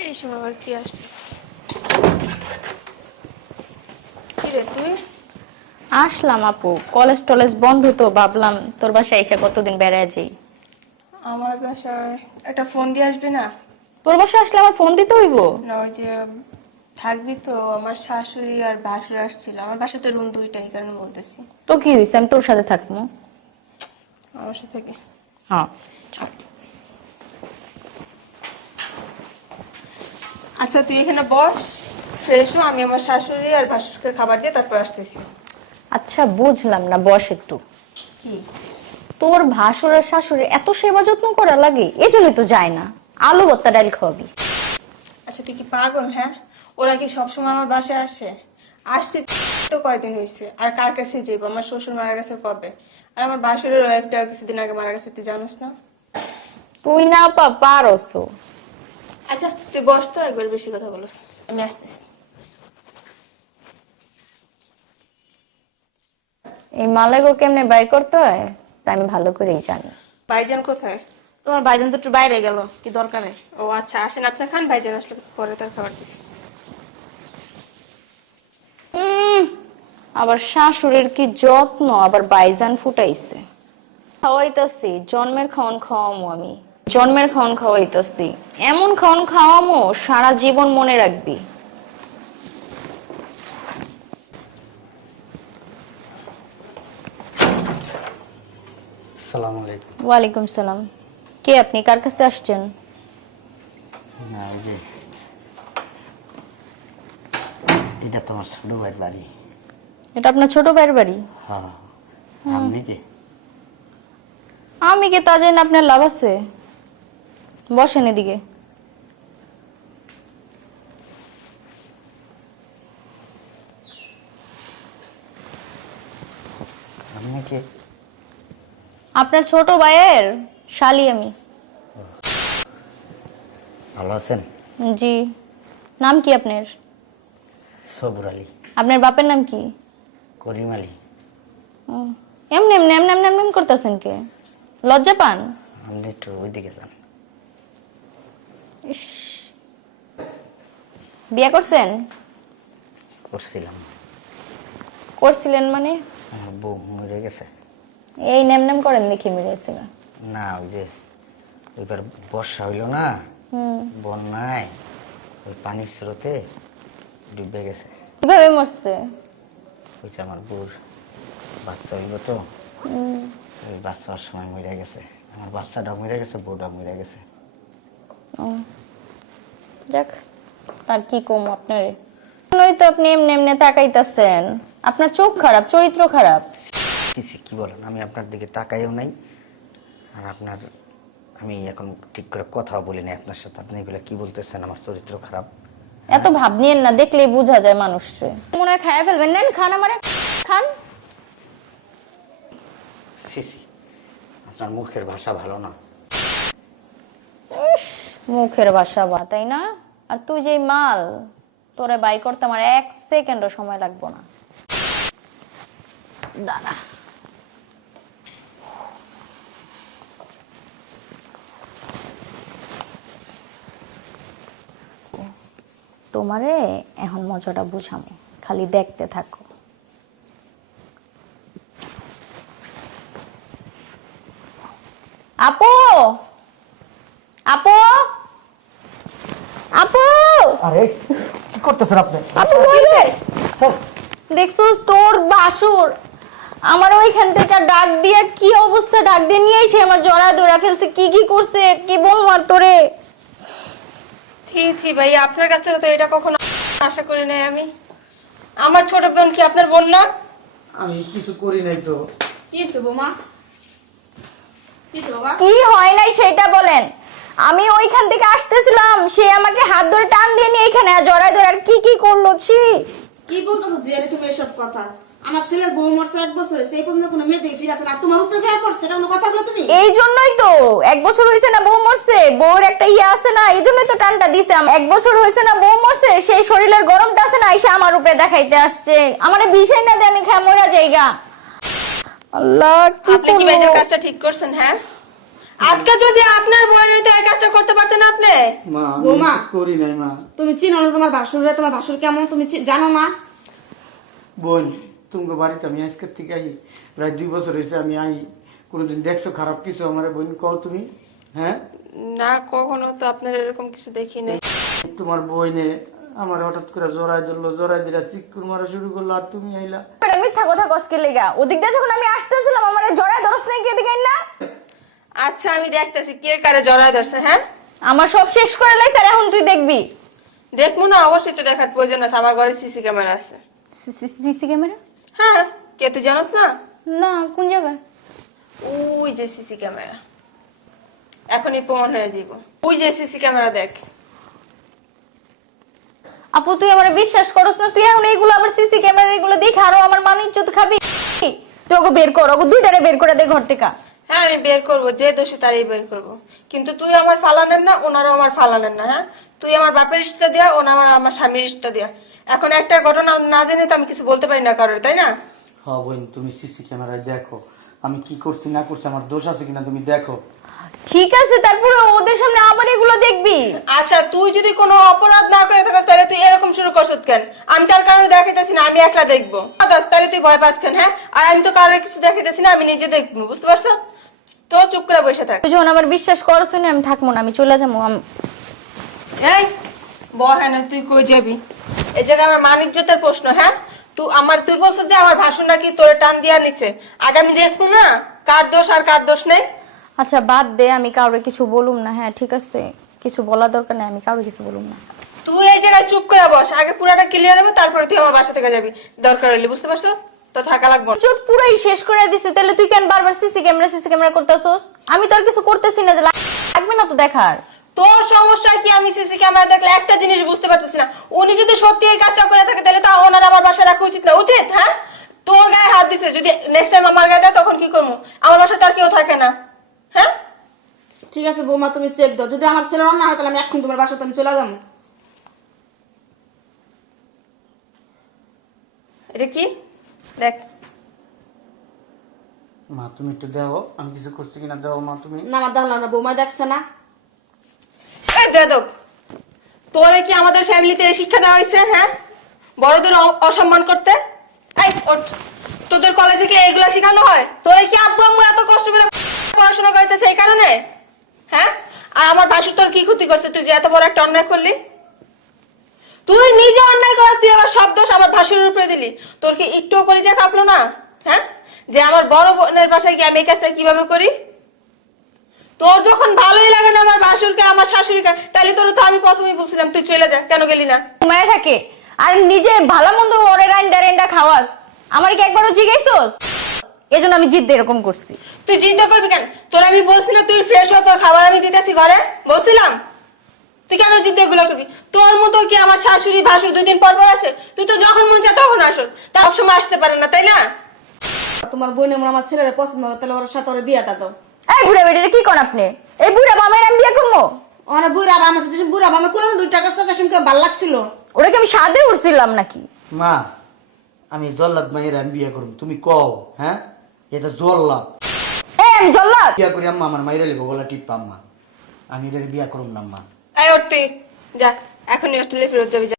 আবার কি আসলো কি রে তুই? আসলাম আপু। কলেজ টলেজ বন্ধ তো ভাবলাম তোর বাসায় এসে কতদিন বেড়ায় যাই। আমার বাসায় একটা ফোন দিয়ে আসবে না? তোর বাসায় আসলে আমার ফোন দিতে হইব? না ওই যে থাকবি তো আমার শাশুড়ি আর ভাসুর আসছিল। আমার বাসাতে রুম দুইটাই কারণ বলতেছি। তো কি হয়েছে আমি তোর সাথে থাকব। আমার সাথে থেকে। হ্যাঁ। আচ্ছা তুই এখানে বস ফ্রেশ হো আমি আমার শাশুড়ি আর ভাসুরকে খাবার দিয়ে তারপর আসতেছি। আচ্ছা বুঝলাম না বস একটু। কি? তোর ভাসুর আর শাশুড়ি এত সেবা যত্ন করা লাগে এজন্যই তো যায় না। আলু ভর্তা ডাল খাওয়াবি। আচ্ছা তুই কি পাগল হ্যাঁ? ওরা কি সবসময় আমার বাসায় আসে? আসছে তো কয়দিন হয়েছে আর কার কাছে যাইবো? আমার শ্বশুর মারা গেছে কবে? আর আমার বাসুরের ওয়াইফটা কিছুদিন আগে মারা গেছে তুই জানিস না? তুই না পা পারস। তো আচ্ছা তুই বস তো একবার বেশি কথা বলস। আমি আসতেছি। এই মালাগো কেমনে বাইর করতে হয়? তা আমি ভালো করেই জানি। ভাইজান কোথায়? তোমার ভাইজান তো একটু বাইরে গেল কি দরকারে ও আচ্ছা আসেন আপনার খান ভাইজান আসলে পরে তার খাবার দিচ্ছি আবার শাশুড়ির কি যত্ন আবার বাইজান ফুটাইছে। খাওয়াইতাছি জন্মের খাওয়ান খাওয়ামো আমি। জন্মের খাওয়ান খাওয়াইতাছি। এমন খাওয়ান খাওয়ামো সারা জীবন মনে রাখবি। সালাম আলাইকুম। ওয়ালাইকুম সালাম। কে আপনি? কার কাছে আসছেন? না যে এটা তোমার ছোট ভাইয়ের বাড়ি। এটা আপনার ছোট ভাইয়ের বাড়ি? হ্যাঁ। আপনি কি? আমি কে তা জানি আপনার লাভ আছে? বসেন এদিকে। আপনার ছোট ভাইয়ের শালি আমি। ভালো আছেন? জি। নাম কি আপনার? সবুর আলী। আপনার বাপের নাম কি? করিম আলী। এমনি এমনি এমনি এমনি করতেছেন কে? লজ্জা পান? আপনি একটু ওইদিকে যান। ইস। বিয়ে করছেন? করছিলাম। করছিলেন মানে? আমার বউ মরে গেছে। এই নেম নেম করেন দেখি মিলেছিল না। ওই যে ওইবার বর্ষা হইল না হুম। বন্যায় ওই পানির স্রোতে ডুবে গেছে। কীভাবে মরছে? ওই যে আমার বউর বাচ্চা হইল তো হুম, ওই বাচ্চা সময় মরে গেছে। আমার বাচ্চাটা মরে গেছে বউটা মরে গেছে। যাক আর কি কম আপনার? নই তো আপনি এমনি এমনি তাকাইতাছেন। আপনার চোখ খারাপ চরিত্র খারাপ। কি বলেন আমি আপনার দিকে তাকাইও নাই। আর আপনার আমি এখন ঠিক করে কথাও বলি নাই আপনার সাথে। আপনি এগুলো কি বলতেছেন? আমার চরিত্র খারাপ। এত ভাব নিয়েন না দেখলেই বোঝা যায় মানুষকে মনে হয় খায়া ফেলবেন। নেন খান আমারে। খান। সিসি আপনার মুখের ভাষা ভালো না। মুখের বাসা বা, তাই না? আর তুই যেই মাল, তোরে বাই করতে আমার এক সেকেন্ডও সময় লাগবো না। তোমারে এখন মজাটা বুঝামে, খালি দেখতে থাকো। আপু! আপু! আরে কি করতেছেন আপনি? আপু বলবে দেখছোস তোর বাসুর। আমার ওইখান থেকে ডাক দিয়ে কি অবস্থা? ডাক দিয়ে নিয়ে এসে আমার জড়া ধরা ফেলছে। কি কি করছে? কি বলব আর তোরে? ছি ছি ভাই আপনার কাছ থেকে তো এটা কখনো আশা করি নাই আমি। আমার ছোট বোন কি আপনার বোন না? আমি কিছু করি নাই তো। কি বৌমা? কি বাবা? কি হয় নাই সেটা বলেন। আমি ওইখান থেকে আসতেছিলাম সে আমাকে হাত ধরে টান দিয়ে নিয়ে এখানে জড়ায় ধরে আর কি কি করল ছি। কি বলতেছো জিয়ারে তুমি এসব কথা? আমার ছেলের বউ মরছে এক বছর এই পর্যন্ত কোনো মেয়ে দেখে ফিরে আসে না। আর তোমার উপরে যায় পড়ছে এটা কোনো কথা বলো তুমি? এই জন্যই তো এক বছর হয়েছে না বউ মরছে বউর একটা ইয়ে আছে না এই জন্যই তো টানটা দিছে এক বছর হয়েছে না বউ মরছে সেই শরীরের গরমটা আছে না এসে আমার উপরে দেখাইতে আসছে। আমার বিষয় না দিয়ে আমি খেয়ে মরা যাইগা আল্লাহ কি আপনি কি? কাজটা ঠিক করছেন হ্যাঁ? আজকে যদি আপনার বোন হইতো এই কাজটা করতে পারতেন আপনি? মা বৌমা। করি নাই মা। তুমি চিনো না তোমার ভাসুরে তোমার ভাসুর কেমন? তুমি জানো না বোন তুমি বাড়িতে আমি আজকের থেকে আই প্রায় দুই বছর হয়েছে আমি আই কোনোদিন দেখছ খারাপ কিছু আমার বোন? কও তুমি হ্যাঁ? না কখনো তো আপনার এরকম কিছু দেখি নাই। তোমার বইনে আমার হঠাৎ করে জড়াই ধরলো জড়াই দিলা চিকুর মারা শুরু করল আর তুমি আইলা। এটা মিথ্যা কথা কসকে লেগা? ওদিক দিয়ে যখন আমি আসতেছিলাম আমার জড়ায় ধরস নাই কে দিকে না আচ্ছা আমি দেখতেছি কে কারে জড়ায় ধরছে হ্যাঁ? আমার সব শেষ করে লাইছ আর এখন তুই দেখবি। দেখব না অবশ্যই তো দেখার প্রয়োজন আছে আমার ঘরে সিসি ক্যামেরা আছে। CC camera? হ্যাঁ কে তুই জানোস না? না কোন জায়গায়? ওই যে সিসি ক্যামেরা। এখনই প্রমাণ হয়ে যাব ওই যে সিসি ক্যামেরা দেখ। আপু তুই আমার বিশ্বাস করস না? তুই এখন এইগুলো আবার সিসি ক্যামেরা এগুলো দেখ আরও আমার মান ইজ্জত খাবি? তুই ওকে বের কর ওকে দুইটারে বের করে দে ঘর থেকে। হ্যাঁ আমি বের করব যে দোষী তারই বের করব। কিন্তু তুই আমার ফালানের না ওনারও আমার ফালানের না হ্যাঁ? তুই আমার বাপের রিস্তা দিয়া ওনা আমার আমার স্বামীর রিস্তা দিয়া। এখন একটা ঘটনা না জেনে তো আমি কিছু বলতে পারি না কারোর তাই না? হ বোন তুমি সিসি ক্যামেরায় দেখো। আমি কি করছি না করছি আমার দোষ আছে কিনা তুমি দেখো। ঠিক আছে তারপরে ওদের সামনে আবার এগুলো দেখবি? আচ্ছা তুই যদি কোনো অপরাধ না করে থাকিস তাহলে তুই এরকম শুরু করছিস কেন? আমি তার কারণে দেখাইতেছি না আমি একলা দেখব। আদাস, তাহলে তুই ভয় পাস কেন হ্যাঁ? আর আমি তো কারোর কিছু দেখাইতেছি না আমি নিজে দেখব বুঝতে পারছ? তো চুপ করে বসে থাক। তুই যখন আমার বিশ্বাস করছ না আমি থাকব না আমি চলে যাব এই বহেন তুই কই যাবি? এই জায়গায় আমার মানিজ্যতার প্রশ্ন হ্যাঁ? তুই আমার তুই বলছিস যে আমার ভাষণ নাকি তোরে টান দিয়া নিছে। আগামী দেখব না কার দোষ আর কার দোষ নেই? আচ্ছা বাদ দে আমি কাউরে কিছু বলুম না হ্যাঁ ঠিক আছে। কিছু বলার দরকার নেই আমি কাউরে কিছু বলুম না। তুই এই জায়গায় চুপ করে বস আগে পুরাটা ক্লিয়ার হবে তারপরে তুই আমার বাসা থেকে যাবি। দরকার হলে বুঝতে পারছ? তো থাকা লাগবে। চোখ পুরাই শেষ করে দিছে তাহলে তুই কেন বারবার সিসি ক্যামেরা সিসি ক্যামেরা করতেছস? আমি তো আর কিছু করতেছি না লাগবে না তো দেখার। তোর সমস্যা কি? আমি সিসি ক্যামেরা দেখলে একটা জিনিস বুঝতে পারতেছি না। উনি যদি সত্যি এই কাজটা করে থাকে তাহলে তা ওনার আমার বাসা রাখা উচিত না। উচিত হ্যাঁ? তোর গায়ে হাত দিছে যদি নেক্সট টাইম আমার গায়ে যায় তখন কি করব? আমার বাসা তো আর কেউ থাকে না হ্যাঁ? ঠিক আছে বৌমা তুমি চেক দাও। যদি আমার ছেলে রান্না হয় তাহলে আমি এখন তোমার বাসাতে আমি চলে যাব। এটা কি? দেখ। মা তুমি একটু দেখো আমি কিছু করছি কিনা দেখো মা তুমি। না আমার দেখলাম না বৌমা দেখছে না। এই বেদব তোরে কি আমাদের ফ্যামিলিতে শিক্ষা দেওয়া হয়েছে হ্যাঁ? বড়দের অসম্মান করতে? এই ওঠ। তোদের কলেজে কি এগুলো শেখানো হয়? তোরে কি আব্বু আম্মু এত কষ্ট করে পড়াশোনা করতেছে এই কারণে? হ্যাঁ? আর আমার ভাসুর তোর কি ক্ষতি করছে? তুই যে এত বড় একটা অন্যায় করলি? তুই নিজে অন্যায় কর তুই আবার সব দোষ আমার ভাসুর উপরে দিলি। তোর কি একটুও কলিজা কাঁপলো না? হ্যাঁ? যে আমার বড় বোনের বাসায় গিয়ে আমি এই কাজটা কীভাবে করি? তোর যখন ভালোই লাগে না আমার বাসুরকে আমার শাশুড়িকে তাহলে তোর তো আমি প্রথমেই বলছিলাম তুই চলে যা কেন গেলি না? ঘুমায় থাকে। আর নিজে ভালো মন্দ ওরে রান্ডা রেন্ডা খাওয়াস। আমার কি একবারও জিজ্ঞাসস? এই জন্য আমি জিদ এরকম করছি। তুই চিন্তা করবি কেন? তোর আমি বলছি না তুই ফ্রেশ হ তোর খাবার আমি দিতেছি ঘরে? বলছিলাম? তুই কেন চিন্তা এগুলো করবি? তোর মতো কি আমার শাশুড়ি ভাসুর দুই দিন পর পর আসে? তুই তো যখন মন চায় তখন আসো তা সবসময় আসতে পারে না তাই না? তোমার বোন এমন আমার ছেলের পছন্দ হয় তাহলে ওর সাথে ওর বিয়েটা দাও এই বুড়া বেটিটা কি কর আপনি? এই বুড়া মামের আমি বিয়ে করব? অনেক বুড়া বা আমার সাথে বুড়া বা আমার কোনো দুই টাকা চোখে শুনকে ভালো লাগছিল? ওরা কি আমি সাদে উঠছিলাম নাকি? মা আমি জল্লাদ মায়ের আমি বিয়ে করব তুমি কও হ্যাঁ? এটা জল্লাদ। এই আমি জল্লাদ? বিয়া করি আম্মা আমার মাইরা লেবো গলা টিপ আম্মা। আমি এটা বিয়া করব না আম্মা। এই ওর তুই যা এখনই অস্ট্রেলিয়া ফেরত যাবি।